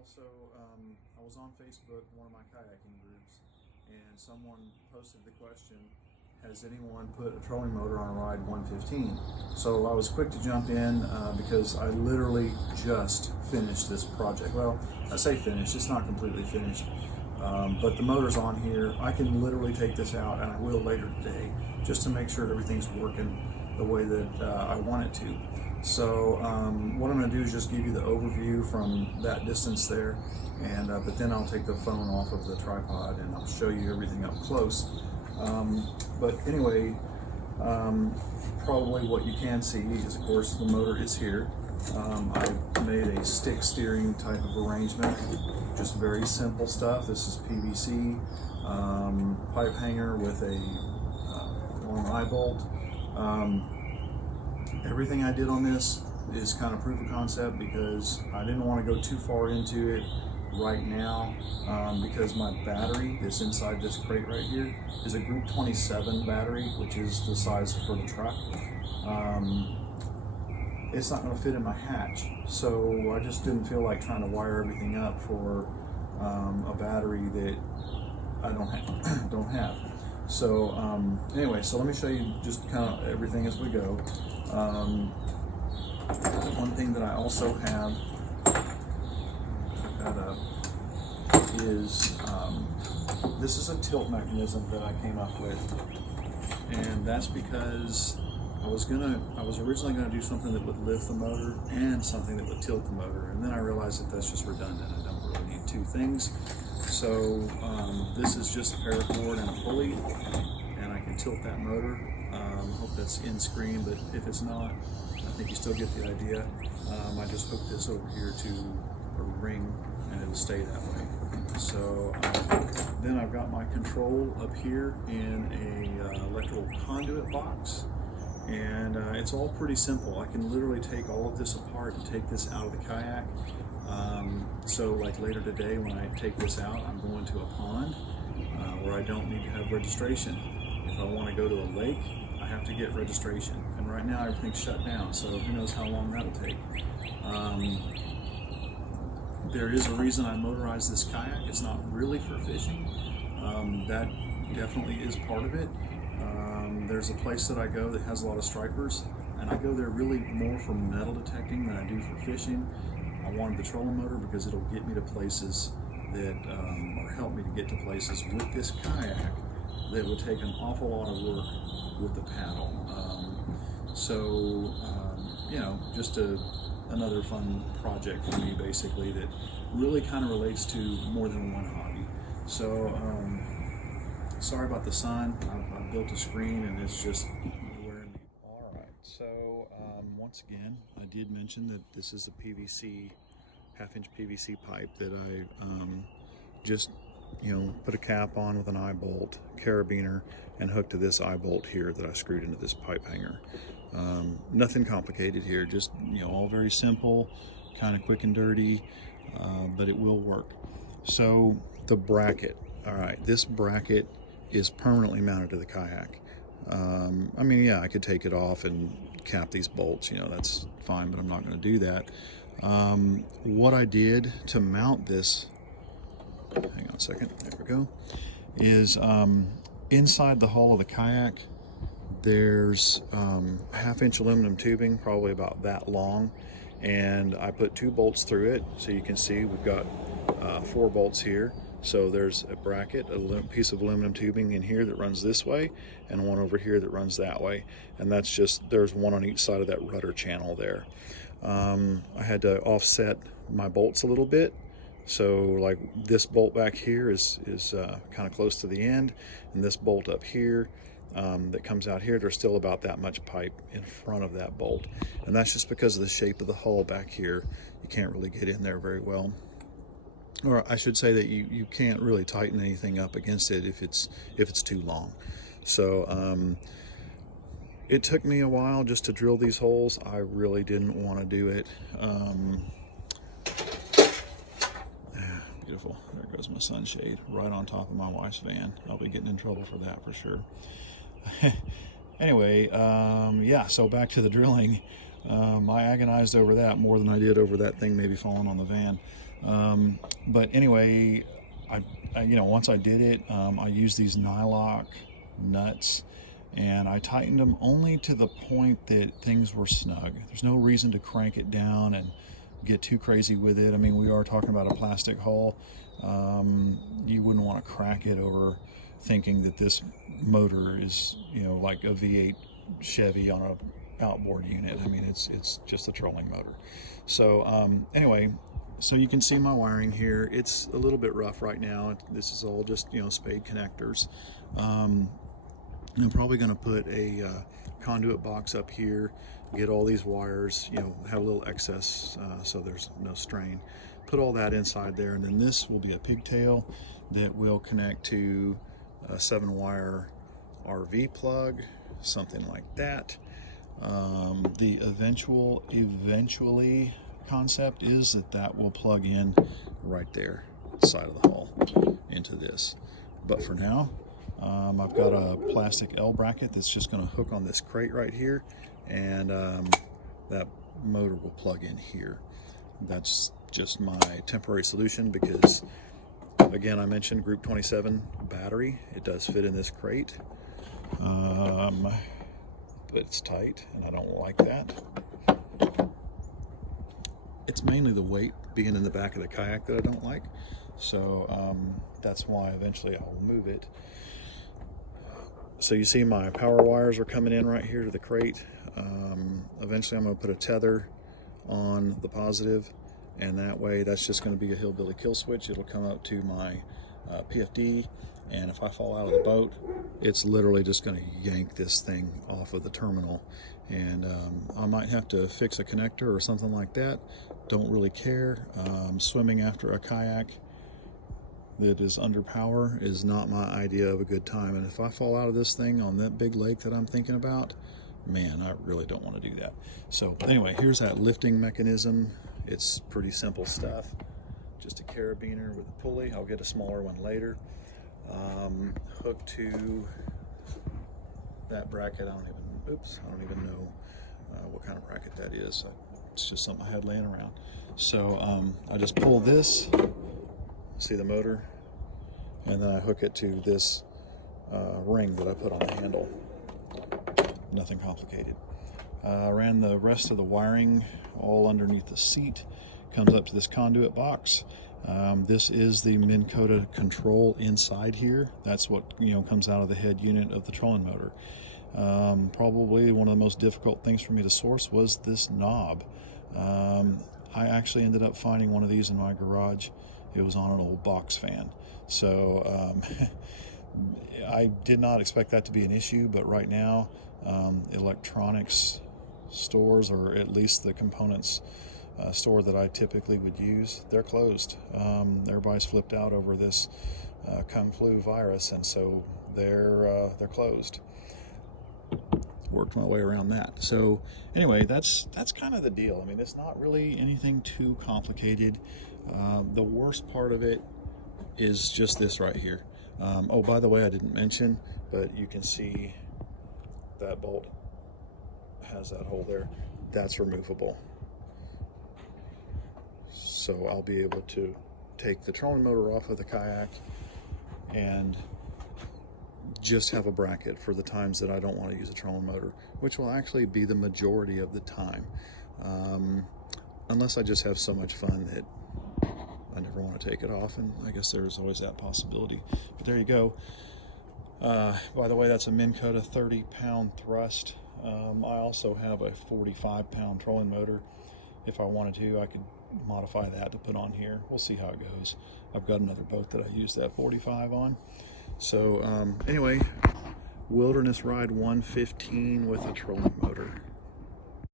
Well, so I was on Facebook, one of my kayaking groups, and someone posted the question, has anyone put a trolling motor on a ride 115? So I was quick to jump in because I literally just finished this project. Well, I say finished, it's not completely finished, but the motor's on here. I can literally take this out, and I will later today, just to make sure everything's working the way that I want it to. So what I'm going to do is just give you the overview from that distance there, and but then I'll take the phone off of the tripod and I'll show you everything up close. But anyway, probably what you can see is, of course, the motor is here. I made a stick steering type of arrangement, just very simple stuff. This is PVC pipe hanger with a long eye bolt. Everything I did on this is kind of proof of concept because I didn't want to go too far into it right now because my battery that's inside this crate right here is a Group 27 battery, which is the size for the truck. It's not going to fit in my hatch, so I just didn't feel like trying to wire everything up for a battery that I don't have. So anyway, so let me show you just kind of everything as we go. One thing that I also have is this is a tilt mechanism that I came up with, and that's because I was originally gonna do something that would lift the motor and something that would tilt the motor, and then I realized that that's just redundant. I don't really need two things. So this is just a paracord and a pulley, and I can tilt that motor. Hope that's in screen, but if it's not, I think you still get the idea. I just hooked this over here to a ring, and it'll stay that way. So then I've got my control up here in a electrical conduit box, and it's all pretty simple. I can literally take all of this apart and take this out of the kayak. So like later today when I take this out, I'm going to a pond where I don't need to have registration. If I want to go to a lake, I have to get registration. And right now everything's shut down, so who knows how long that'll take. There is a reason I motorized this kayak. It's not really for fishing. That definitely is part of it. There's a place that I go that has a lot of stripers, and I go there really more for metal detecting than I do for fishing. I wanted the trolling motor because it'll get me to places that, or help me to get to places with this kayak that would take an awful lot of work with the paddle. You know, just another fun project for me, basically, that really kind of relates to more than one hobby. So, sorry about the sun. I've built a screen and it's just wearing me. All right, so once again, I did mention that this is a PVC, half-inch PVC pipe that I just, you know, put a cap on with an eye bolt, carabiner, and hooked to this eye bolt here that I screwed into this pipe hanger. Nothing complicated here, just, you know, all very simple, kind of quick and dirty, but it will work. So the bracket, all right, this bracket is permanently mounted to the kayak. I mean, yeah, I could take it off and cap these bolts, you know, that's fine, but I'm not going to do that. What I did to mount this, hang on a second, there we go, is inside the hull of the kayak there's half-inch aluminum tubing, probably about that long, and I put 2 bolts through it. So you can see we've got 4 bolts here. So there's a bracket, a piece of aluminum tubing in here that runs this way, and one over here that runs that way. And that's just, there's one on each side of that rudder channel there. I had to offset my bolts a little bit. So like this bolt back here is kind of close to the end, and this bolt up here that comes out here, there's still about that much pipe in front of that bolt. And that's just because of the shape of the hull back here. You can't really get in there very well. Or I should say that you can't really tighten anything up against it if it's too long. So it took me a while just to drill these holes. I really didn't want to do it. Beautiful. There goes my sunshade right on top of my wife's van. I'll be getting in trouble for that for sure. Anyway, yeah, so back to the drilling. I agonized over that more than I did over that thing maybe falling on the van. But anyway, once I did it, I used these nylock nuts, and I tightened them only to the point that things were snug. There's no reason to crank it down and get too crazy with it. I mean, we are talking about a plastic hull. You wouldn't want to crack it over thinking that this motor is, like a V8 Chevy on a outboard unit. I mean, it's just a trolling motor. So anyway, so you can see my wiring here. It's a little bit rough right now. This is all just spade connectors. I'm probably going to put a conduit box up here, get all these wires, have a little excess so there's no strain. Put all that inside there, and then this will be a pigtail that will connect to a 7-wire RV plug, something like that. The eventually concept is that will plug in right there, side of the hull, into this. But for now, I've got a plastic L bracket that's just going to hook on this crate right here, and that motor will plug in here. That's just my temporary solution because, again, I mentioned Group 27 battery. It does fit in this crate, but it's tight, and I don't like that. It's mainly the weight being in the back of the kayak that I don't like, so that's why eventually I will move it. So you see my power wires are coming in right here to the crate. Eventually I'm going to put a tether on the positive, and that way that's just going to be a hillbilly kill switch. It'll come up to my PFD, and if I fall out of the boat, it's literally just going to yank this thing off of the terminal. And I might have to fix a connector or something like that. Don't really care. Swimming after a kayak that is under power is not my idea of a good time, and if I fall out of this thing on that big lake that I'm thinking about, man, I really don't want to do that. So anyway, here's that lifting mechanism. It's pretty simple stuff, just a carabiner with a pulley. I'll get a smaller one later. Hooked to that bracket. I don't even know what kind of bracket that is. It's just something I had laying around. So I just pull this, see the motor, and then I hook it to this ring that I put on the handle. Nothing complicated. Ran the rest of the wiring all underneath the seat, comes up to this conduit box. This is the Minn Kota control inside here. That's what comes out of the head unit of the trolling motor. Probably one of the most difficult things for me to source was this knob. I actually ended up finding one of these in my garage. It was on an old box fan. So I did not expect that to be an issue, but right now electronics stores, or at least the components store that I typically would use, they're closed. Everybody's flipped out over this Kung Flu virus, and so they're closed. Worked my way around that. So anyway, that's kind of the deal. I mean, it's not really anything too complicated. The worst part of it is just this right here. Oh, by the way, I didn't mention, but you can see that bolt has that hole there. That's removable. So I'll be able to take the trolling motor off of the kayak and just have a bracket for the times that I don't want to use a trolling motor, which will actually be the majority of the time, unless I just have so much fun that I never want to take it off, and I guess there's always that possibility. But there you go. By the way, that's a Minn Kota 30-pound thrust. I also have a 45-pound trolling motor. If I wanted to, I could modify that to put on here. We'll see how it goes. I've got another boat that I use that 45 on. So anyway, Wilderness Ride 115 with a trolling motor.